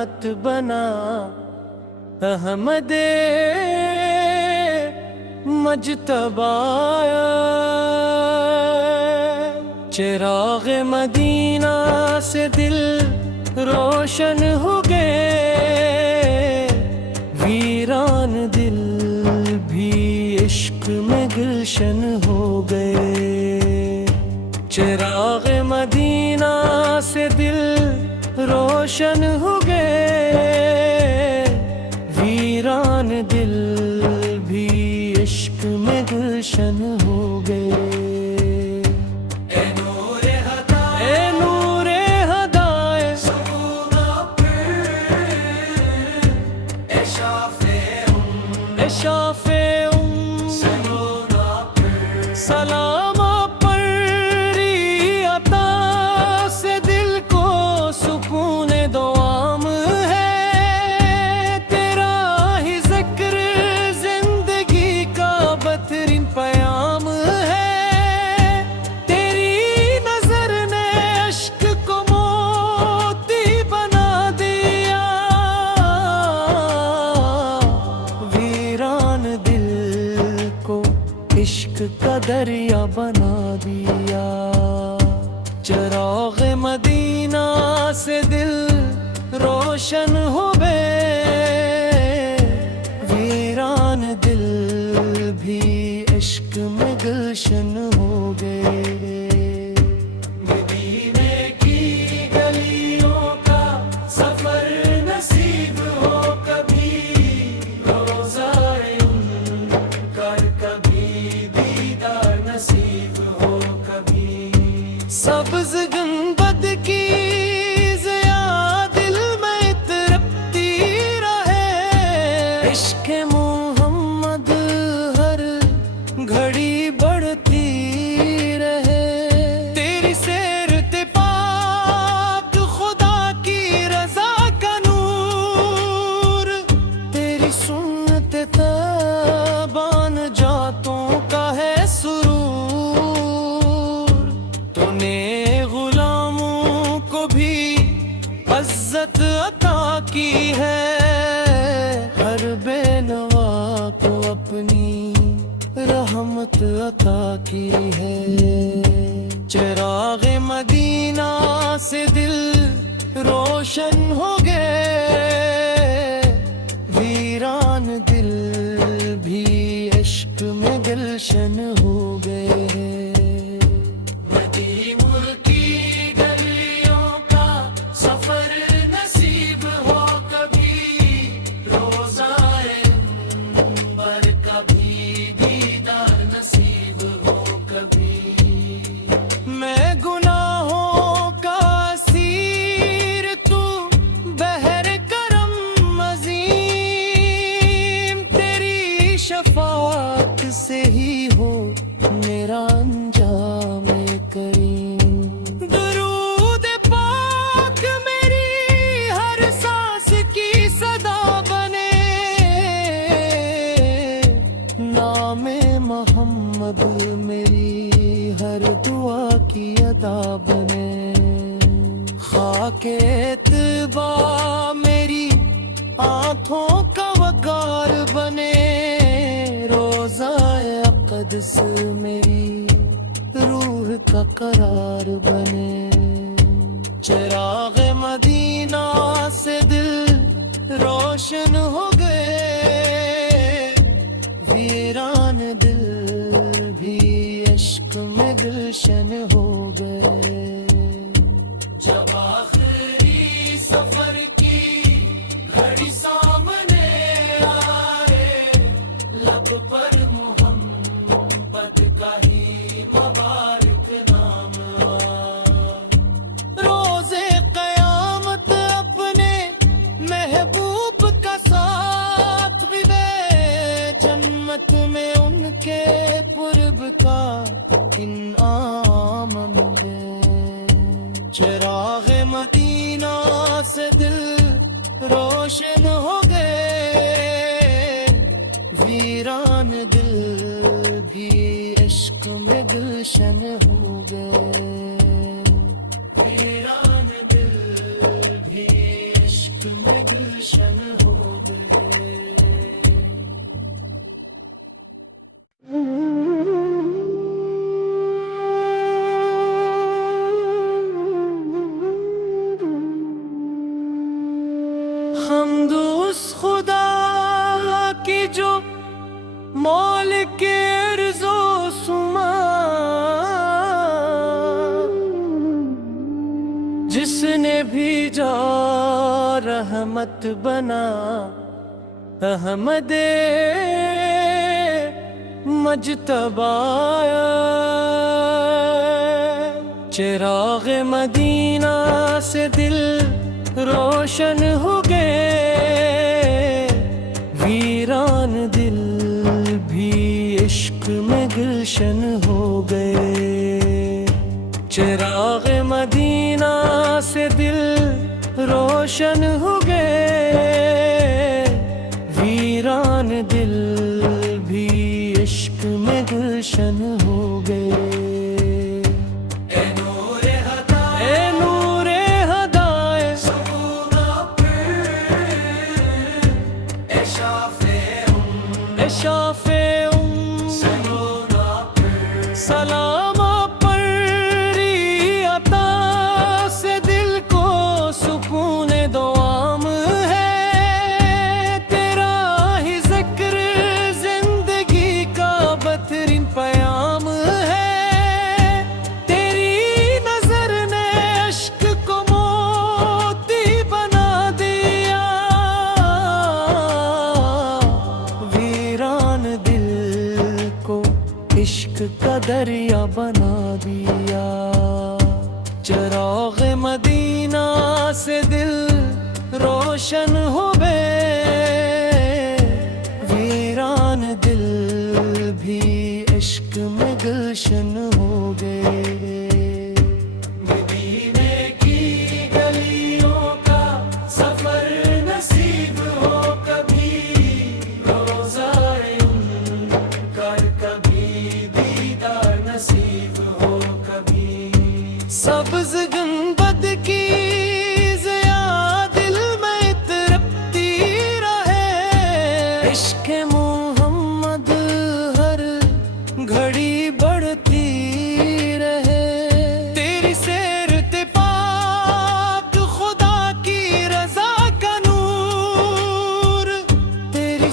علامت بنا احمد مجتبی، چراغ مدینہ سے دل روشن ہو گئے، ویران دل بھی عشق میں گلشن ہو گئے، چراغ مدینہ سے دل روشن ہو گئے، ویران دل بھی عشق میں گلشن ہو گئے۔ سلام پر عطا سے دل کو سکون دوام ہے، تیرا ہی ذکر زندگی کا بہترین پیام ہے، تیری نظر نے اشک کو موتی بنا دیا، ویران دل کو عشق کا دریا بنا دیا، چراغ مدینہ سے دل روشن ہو گئے، ویران دل بھی عشق میں گلشن ہو گئے۔ مدینے کی گلیوں کا سفر نصیب ہو کبھی، روزائے ان کا کبھی دیدار نصیب ہو کبھی، سبز گنبد کی ضیاء دل میں ترپتی رہے، عشق محمد ہر گھڑی بڑھتی رہے، تیری سیرت پاک خدا کی رضا کا نور، تیری سنت تابان جاتوں کا ہے سرور، تو نے غلاموں کو بھی عزت عطا کی ہے، ہر بے نوا کو اپنی رحمت عطا کی ہے، چراغ مدینہ سے دل روشن ہو گئے، ویران دل بھی عشق میں گلشن ہو گئے۔ مدینہ کی گلیوں کا سفر نصیب ہو کبھی، روزائے انور کبھی دیدار نصیب ہو کبھی، میں گناہوں کا اسیر تو بحر کرم عظیم، تیری شفاعت سے ہی ہو میرا انجام کریم، درود پاک میری ہر سانس کی صدا بنے، نام محمد میری ہر دعا کی ادا بنے، خاک اتباع میری آنکھوں کا وقار بنے، روزہ اقدس میری روح کا قرار بنے، چراغ مدینہ سے دل روشن ہو گئے، ویران دل بھی عشق میں گلشن ہو گئے، جب آخری سفر کی گھڑی سامنے آئے، لب پر محمد کا ہی مبارک نام آئے، روزے قیامت اپنے محبوب کا ساتھ ملے، جنت میں ان کے قرب کا انعام ملے، چراغ مدینہ سے دل روشن ہو گئے، ویران دل بھی عشق میں گلشن ہو گئے، ویران دل بھی عشق عشق میں گلشن ہو گئے. حمد اس خدا کی جو مالک ارض و سما، جس نے بھیجا رحمت بنا احمد مجتبی. چراغ مدینہ سے دل روشن ہو گئے، ویران دل بھی عشق میں گلشن ہو گئے. چراغ مدینہ سے دل روشن ہو گئے، ویران دل بھی عشق میں گلشن ہو گئے. سلام پر عطا سے دل کو سکون دوام ہے، تیرا ہی ذکر زندگی کا بہترین پیام ہے. تیری نظر نے عشق کو موتی بنا دیا، ویران دل کو عشق کا دریا بنا دیا. چراغ مدینہ سے دل روشن ہو گئے، ویران دل بھی عشق میں گلشن ہو گئے. مدینے کی گلیوں کا سفر نصیب ہو کبھی، روزہ ان کا کبھی دیدار نصیب ہو کبھی. سبز گنبد کی ضیاء دل میں ترپتی رہے، عشق محمد ہر گھڑی بڑھتی رہے. تیری سیرت پاک خدا کی رضا کا نور، تیری